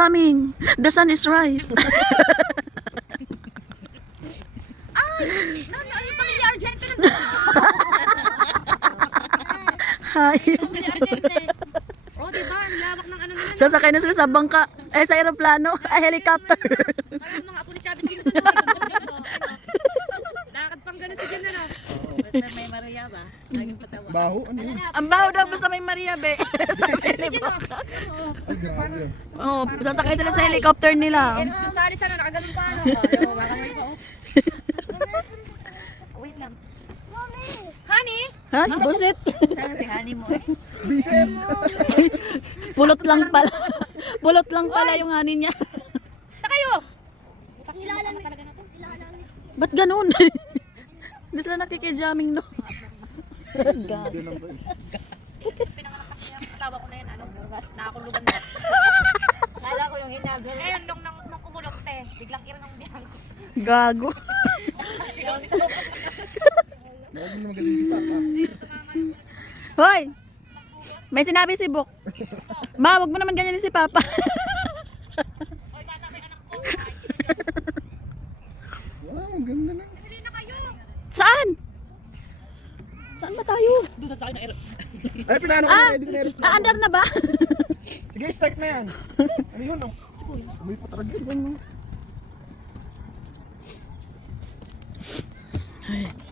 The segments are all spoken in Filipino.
coming. The sun is rise. Ay, pamilya Argentina. Hi. Pamilya Argentina. Oh, diba? Ang lawak ng ano nila. Sasakay na sila sa bangka. Sa aeroplano. Helicopter. Kaya mga apo ni Chavez sinusunod. Lakad pang gano'n si Jan na. Basta may Maria ba? Laging patawa. Baho? Ano yun? Ang baho daw basta may Maria be. Ay, grabe. Oh, sasakay sila sa helicopter nila. Sali sana, nakaganon pa ano. Ayaw, baka may pa. Wait lang. Honey? Ha? Busit. Sana si Honey mo eh. Bisit! Pulot lang pala. Pulot lang pala yung hanin niya. Sa kayo? Ba't ganun? Hindi sila nakikijaming no. God. Pinanganak kasi yung asawa ko na yun, ano, nakakulugan na. Kala ko yung hinabi. Ngayon, nung kumulok te, biglang kira ng biyan ko. Gago. Sigaw ni Sopo. Huwag mo na magaling si Papa. Hoy! May sinabi si Bok. Ma, wag mo naman ganyan si Papa. Oy, tata, may anak ko. Wow, ang ganda na. Dali na kayo. Saan? Saan ba tayo? Doon sa akin na Ay, pinano ko na. Pwede ko na Andar na ba? Sige, start na yan. Ano yun? Oh? May patarag yun.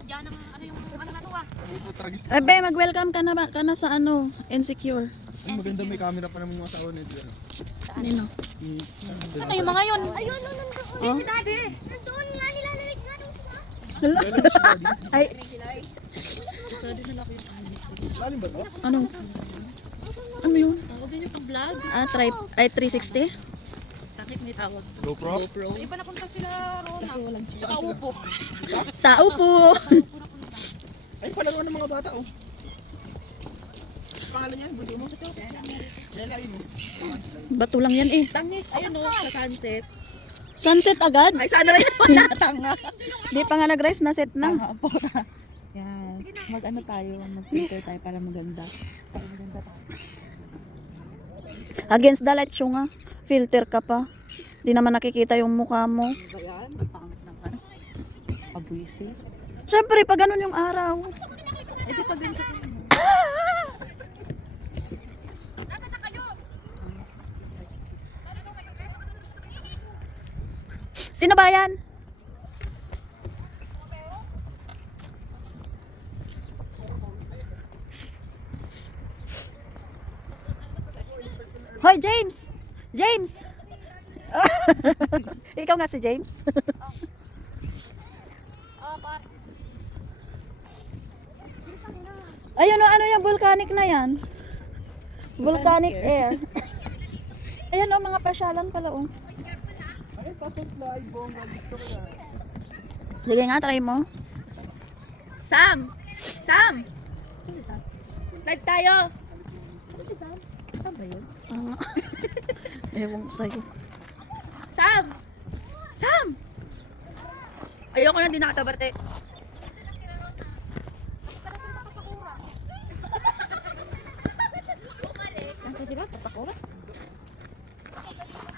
Diyan ang ano yung ano na to ah. May pataragis ka. Ay, be, mag-welcome ka na sa ano, Insecure. Ay, maganda may camera pa naman yung asawa na dyan. Nino? Saan yung mga yun? Ayun, Oh? si Daddy. Hala? Kailan ba si Daddy? Ay, Lalim ba to? ano? Ano yun? Tawag niyo pang vlog. Ay, 360? Takip may tawag. GoPro? Iba na punta sila Rona. Saka upo. Tao po! Ay, palaro ng mga bata, oh. Pangalan niyan, busi mo. Lalain mo. Bato lang yan eh. Tangik, ayun o, sa sunset. Sunset agad? Ay, sana rin wala tanga. Di pa nga nag-rise na set na. Yan. Mag-ano tayo, mag-filter tayo para maganda. Against the light siya nga. Filter ka pa. Di naman nakikita yung mukha mo. Ba yan? Pangit ng ano? Abuisi. Siyempre, pag ganun yung araw. Eh, di pa ganito. Sino ba yan? Hoy, James! James! Ikaw nga si James? Ayun o, ano yung volcanic na yan? Volcanic air. Ayan o, mga pasyalan pala o. Ay, pasok slide, bongga. Gusto ko na. Sige nga, try mo. Sam! Sam! Start tayo! Ano si Sam? Sam ba yun? Ewan ko sa'yo. Sam! Sam! Ayoko na din nakatabate. Kasi sila, tatakura.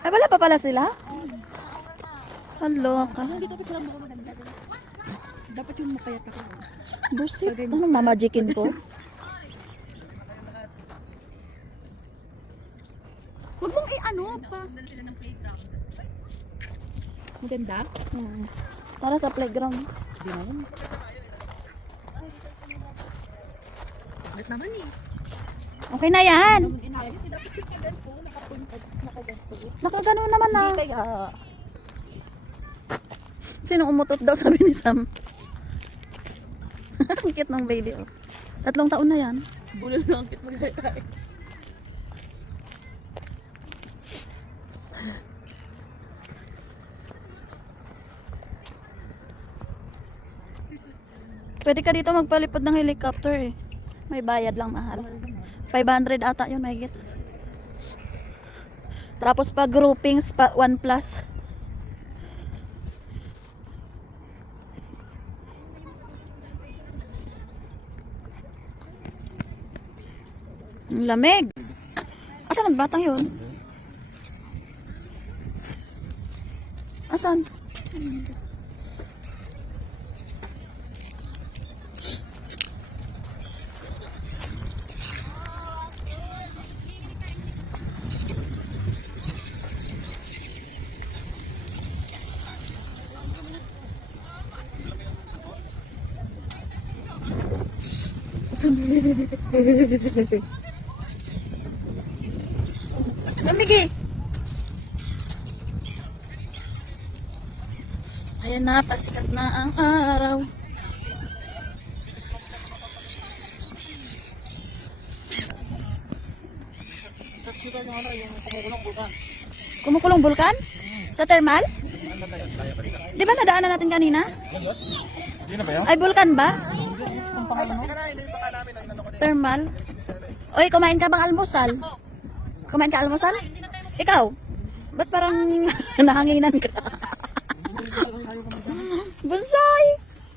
Ay, wala pa pala sila? Hello ka. Hindi dapat sila maganda. Dapat yung mapayat ako. Busit. Anong mamagikin ko? Huwag mong i-ano pa. Maganda? Hmm. Para sa playground. Hindi naman. Bakit naman eh? Okay na yan. Nakapunta, nakaganto. Nakagano naman na. Kaya, Sino umutot daw sabi ni Sam? Ang cute ng baby. Oh. 3 taon na yan. bulol lang kit magaya tayo. Pwede ka dito magpalipad ng helicopter eh. May bayad lang mahal. 500 ata yun, may get. Tapos pag groupings, 1 plus. Ang lamig. Asan ang batang yun? Asan? Namigi. Ayan na, pasikat na ang araw. Kumukulong bulkan? Sa thermal? Di ba nadaanan natin kanina? Hindi na ba yan? Ay, bulkan ba? Thermal? Oy, kumain ka bang almusal? Kumain ka almusal? Ikaw? Ba't parang nahanginan ka? Bonsai!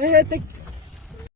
Eh,